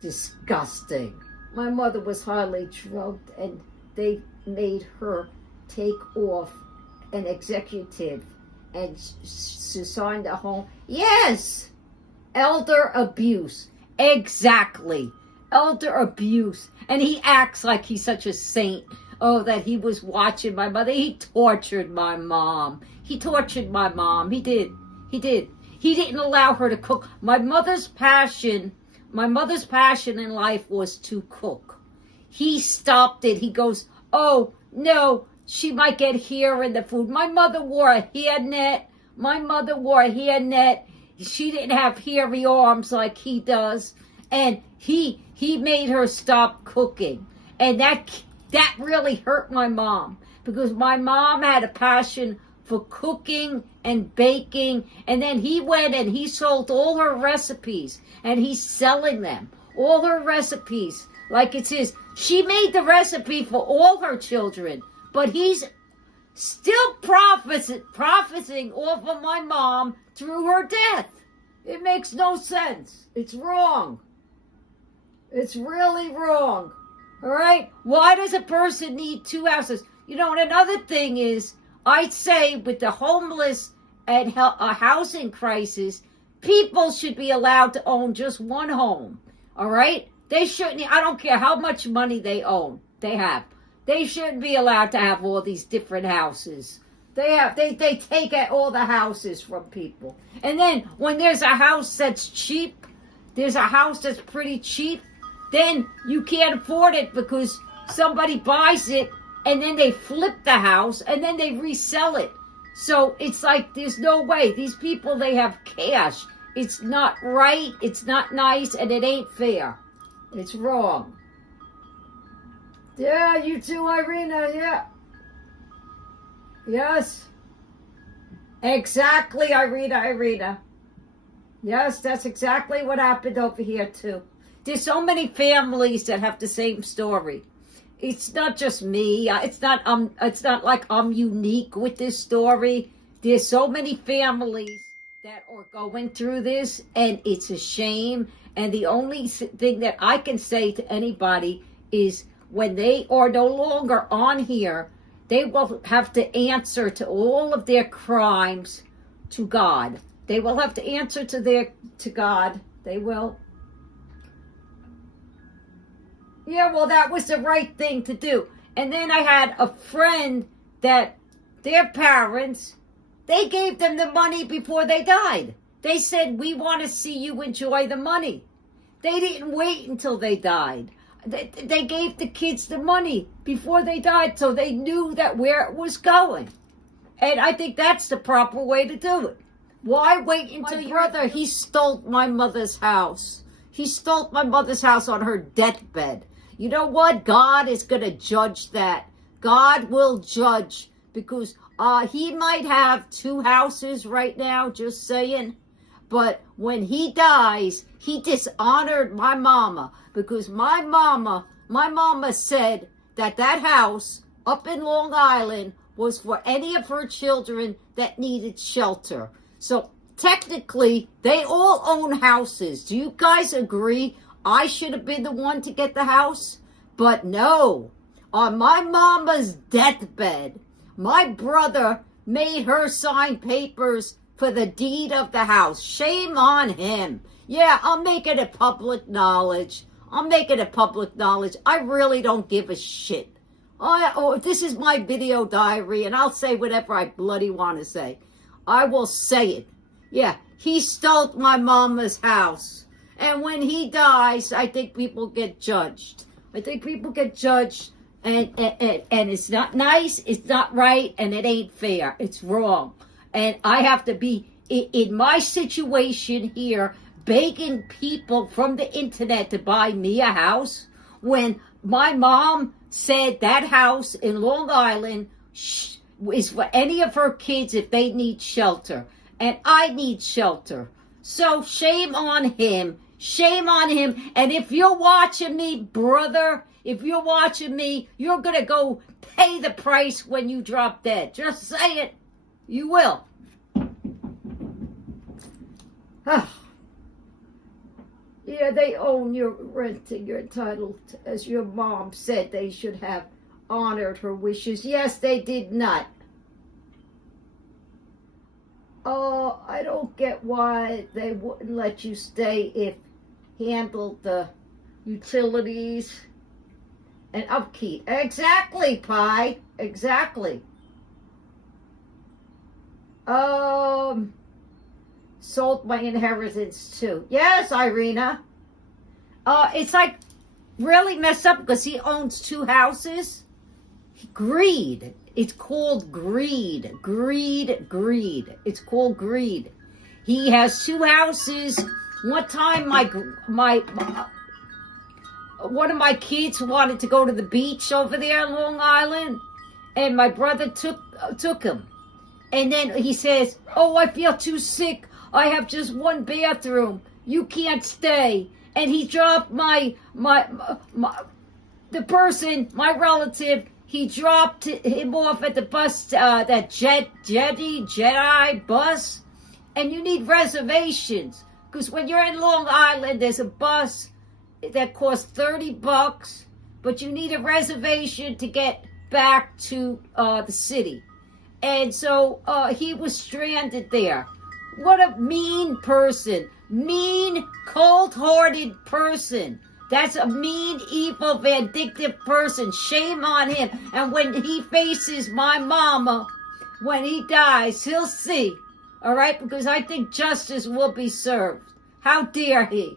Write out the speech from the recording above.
Disgusting. My mother was highly drugged, and they made her take off an executive and to sign the home. Yes! Elder abuse. Exactly. Elder abuse. And he acts like he's such a saint. Oh, that he was watching my mother. He tortured my mom. He tortured my mom. He did. He did. He didn't allow her to cook. My mother's passion in life was to cook. He stopped it. He goes, oh, no, she might get hair in the food. My mother wore a hairnet. She didn't have hairy arms like he does. And he made her stop cooking. And that really hurt my mom, because my mom had a passion for cooking and baking. And then he went and he sold all her recipes, and he's selling them. All her recipes, like it's his. She made the recipe for all her children, but he's still profiting off of my mom through her death. It makes no sense. It's wrong. It's really wrong. All right? Why does a person need two houses? You know, and another thing is, I'd say with the homeless and a housing crisis, people should be allowed to own just one home. All right? They shouldn't. I don't care how much money they have. They shouldn't be allowed to have all these different houses. They take all the houses from people. And then when there's a house that's cheap, there's a house that's pretty cheap, then you can't afford it because somebody buys it and then they flip the house and then they resell it. So it's like there's no way. These people, they have cash. It's not right, it's not nice, and it ain't fair. It's wrong. Yeah, you too, Irina, yeah. Yes. Exactly, Irina. Yes, that's exactly what happened over here, too. There's so many families that have the same story. It's not just me. It's not like I'm unique with this story. There's so many families that are going through this, and it's a shame. And the only thing that I can say to anybody is when they are no longer on here, they will have to answer to all of their crimes to God. They will have to answer to God. They will. Yeah, well, that was the right thing to do. And then I had a friend that their parents, they gave them the money before they died. They said, we want to see you enjoy the money. They didn't wait until they died. They gave the kids the money before they died, so they knew that where it was going. And I think that's the proper way to do it. Why wait until your brother, he stole my mother's house. He stole my mother's house on her deathbed. You know what? God is going to judge that. God will judge, because he might have two houses right now, just saying. But when he dies, he dishonored my mama, because my mama said that house up in Long Island was for any of her children that needed shelter. So technically, they all own houses. Do you guys agree? I should have been the one to get the house? But no, on my mama's deathbed, my brother made her sign papers for the deed of the house. Shame on him. Yeah, I'll make it a public knowledge. I really don't give a shit. This is my video diary, and I'll say whatever I bloody want to say. I will say it. Yeah, he stole my mama's house. And when he dies, I think people get judged. And it's not nice, it's not right, and it ain't fair. It's wrong. And I have to be, in my situation here, begging people from the internet to buy me a house, when my mom said that house in Long Island is for any of her kids if they need shelter. And I need shelter. So shame on him. Shame on him. And if you're watching me, brother, if you're watching me, you're going to go pay the price when you drop dead. Just say it. You will. Yeah, they own your rent and you're entitled, as your mom said they should have honored her wishes. Yes, they did not. Oh, I don't get why they wouldn't let you stay if he handled the utilities and upkeep. Exactly, Pie. Exactly. Sold my inheritance too. Yes, Irina. It's like really messed up because he owns 2 houses. Greed. It's called greed. Greed. It's called greed. He has 2 houses. One time, one of my kids wanted to go to the beach over there in Long Island, and my brother took him. And then he says, "Oh, I feel too sick. I have just 1 bathroom. You can't stay." And he dropped the person, my relative. He dropped him off at the bus, that Jedi bus. And you need reservations. Because when you're in Long Island, there's a bus that costs $30, but you need a reservation to get back to the city. And so he was stranded there. What a mean person. Mean, cold-hearted person. That's a mean, evil, vindictive person. Shame on him. And when he faces my mama, when he dies, he'll see. All right? Because I think justice will be served. How dare he?